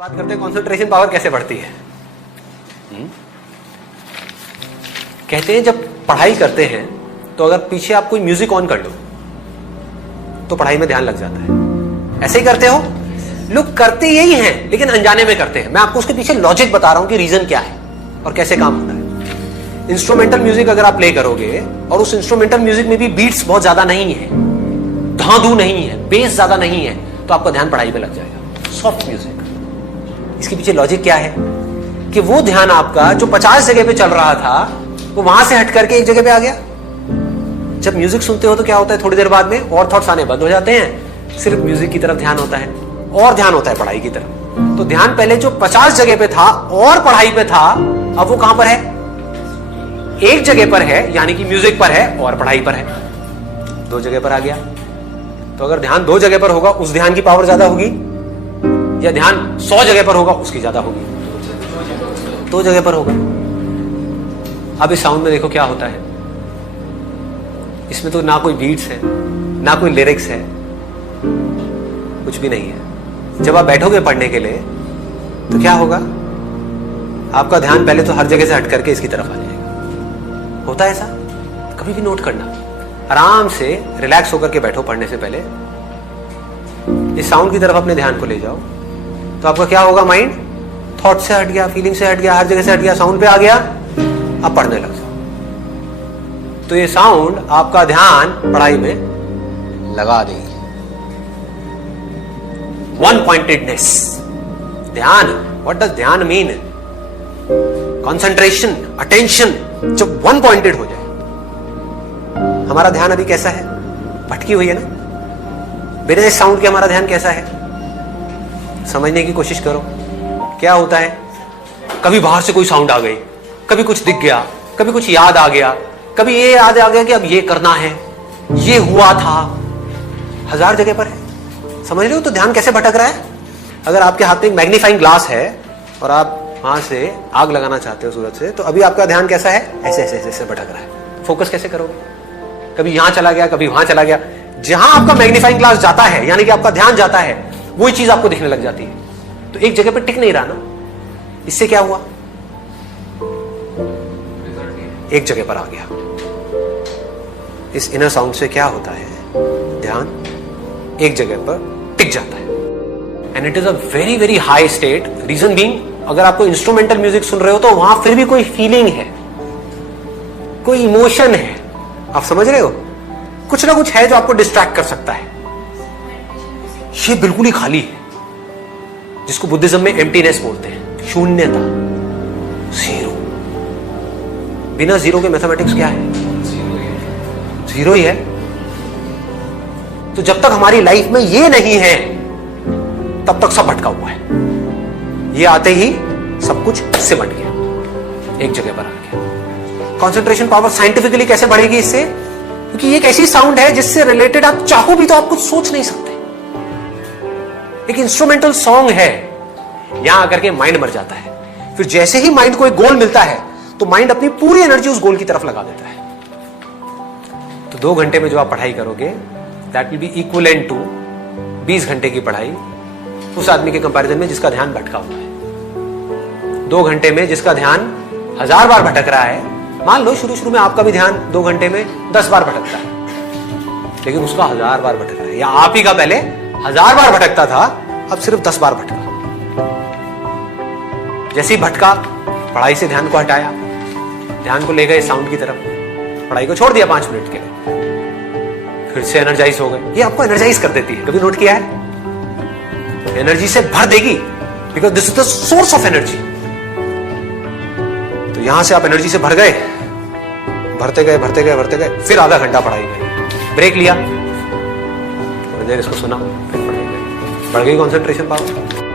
बात करते हैं कंसंट्रेशन पावर कैसे बढ़ती है। कहते हैं जब पढ़ाई करते हैं तो अगर पीछे आप कोई म्यूजिक ऑन कर लो तो पढ़ाई में ध्यान लग जाता है। ऐसे ही करते हो, लोग करते यही हैं लेकिन अनजाने में करते हैं। मैं आपको उसके पीछे लॉजिक बता रहा हूं कि रीजन क्या है और कैसे काम होता है। इंस्ट्रूमेंटल म्यूजिक अगर आप प्ले करोगे और उस इंस्ट्रूमेंटल म्यूजिक में भी बीट्स बहुत ज्यादा नहीं है, धांधू नहीं है, बेस ज्यादा नहीं है, तो आपका ध्यान पढ़ाई पे लग जाएगा। सॉफ्ट म्यूजिक, इसके पीछे लॉजिक क्या है कि वो ध्यान आपका जो 50 जगह पे चल रहा था वो वहां से हट करके एक जगह पे आ गया। जब म्यूजिक सुनते हो तो क्या होता है, थोड़ी देर बाद में और थॉट्स आने बंद हो जाते हैं, सिर्फ म्यूजिक की तरफ ध्यान होता है और ध्यान होता है पढ़ाई की तरफ। तो ध्यान पहले जो 50 जगह पे था और पढ़ाई पे था, अब वो कहां पर है? एक जगह पर है, यानी कि म्यूजिक पर है और पढ़ाई पर है। 2 जगह पर आ गया। तो अगर ध्यान 2 जगह पर होगा उस ध्यान की पावर ज्यादा होगी, या ध्यान 100 जगह पर होगा उसकी ज्यादा होगी? 2 जगह पर होगा। अब इस साउंड में देखो क्या होता है। इसमें तो ना कोई बीट्स है, ना कोई लिरिक्स है, कुछ भी नहीं है। जब आप बैठोगे पढ़ने के लिए तो क्या होगा, आपका ध्यान पहले तो हर जगह से हट करके इसकी तरफ आ जाएगा। होता है ऐसा? कभी भी नोट करना, आराम से रिलैक्स होकर के बैठो। पढ़ने से पहले इस साउंड की तरफ अपने ध्यान को ले जाओ तो आपका क्या होगा, माइंड थॉट से हट गया, फीलिंग से हट गया, हर जगह से हट गया, साउंड पे आ गया, अब पढ़ने लग जाओ। तो ये साउंड आपका ध्यान पढ़ाई में लगा देगी। वन पॉइंटेडनेस, ध्यान। व्हाट डज ध्यान मीन? Concentration, attention. जब वन पॉइंटेड हो जाए। हमारा ध्यान अभी कैसा है? भटकी हुई है ना। बिना इस साउंड के हमारा ध्यान कैसा है? समझने की कोशिश करो। क्या होता है, कभी बाहर से कोई साउंड आ गई, कभी कुछ दिख गया, कभी कुछ याद आ गया, कभी ये याद आ गया कि अब ये करना है, ये हुआ था। 1000 जगह पर है। समझ रहे हो तो ध्यान कैसे भटक रहा है। अगर आपके हाथ में एक मैग्नीफाइंग ग्लास है और आप वहां से आग लगाना चाहते हो सूरज से, तो अभी आपका ध्यान कैसा है? ऐसे ऐसे ऐसे भटक रहा है। फोकस कैसे करोगे? कभी यहां चला गया, कभी वहां चला गया। जहां आपका मैग्नीफाइंग ग्लास जाता है, यानी कि आपका ध्यान जाता है, वही चीज आपको दिखने लग जाती है। तो एक जगह पर टिक नहीं रहा ना। इससे क्या हुआ? एक जगह पर आ गया। इस इनर साउंड से क्या होता है, ध्यान एक जगह पर टिक जाता है। And it is a very very high state. Reason being, अगर आपको इंस्ट्रूमेंटल म्यूजिक सुन रहे हो तो वहां फिर भी कोई फीलिंग है, कोई इमोशन है। आप समझ रहे हो? कुछ ना कुछ है जो आपको डिस्ट्रैक्ट कर सकता है। ये बिल्कुल ही खाली है, जिसको बुद्धिज्म में एम्प्टीनेस बोलते हैं, शून्यता, जीरो। बिना जीरो के मैथमेटिक्स क्या है? जीरो ही है। तो जब तक हमारी लाइफ में ये नहीं है तब तक सब भटका हुआ है। ये आते ही सब कुछ सिमट गया, एक जगह पर आ गया। कंसंट्रेशन पावर साइंटिफिकली कैसे बढ़ेगी इससे? क्योंकि ये एक ऐसी साउंड है जिससे रिलेटेड आप चाहो भी तो आप कुछ सोच नहीं सकते। एक इंस्ट्रूमेंटल सॉन्ग है, यहां आकर के माइंड मर जाता है। फिर जैसे ही माइंड को एक गोल मिलता है तो माइंड अपनी पूरी एनर्जी उस गोल की तरफ लगा देता है। तो 2 घंटे में जो आप पढ़ाई करोगे, that will be equivalent to 20 घंटे की पढ़ाई उस आदमी के कंपैरिजन में जिसका ध्यान भटका हुआ है। 2 घंटे में जिसका ध्यान 1000 बार भटक रहा है, मान लो शुरू में आपका भी ध्यान 2 घंटे में 10 बार भटकता है, लेकिन उसका 1000 बार भटक रहा है। या आप ही का पहले 1000 बार भटकता था, अब सिर्फ 10 बार भटका। जैसे ही भटका, पढ़ाई से ध्यान को हटाया, ध्यान को ले गए साउंड की तरफ, पढ़ाई को छोड़ दिया 5 मिनट के लिए, फिर से एनर्जाइज हो गए। ये आपको एनर्जाइज कर देती है। कभी नोट किया है? एनर्जी से भर देगी, because this is the source of energy. तो यहां से आप एनर्जी से भर गए, भरते गए भरते गए भरते गए, फिर आधा घंटा पढ़ाई गई, ब्रेक लिया, थोड़ी देर इसको सुना, फिर पढ़ाई गई, बढ़ गई कंसंट्रेशन पावर।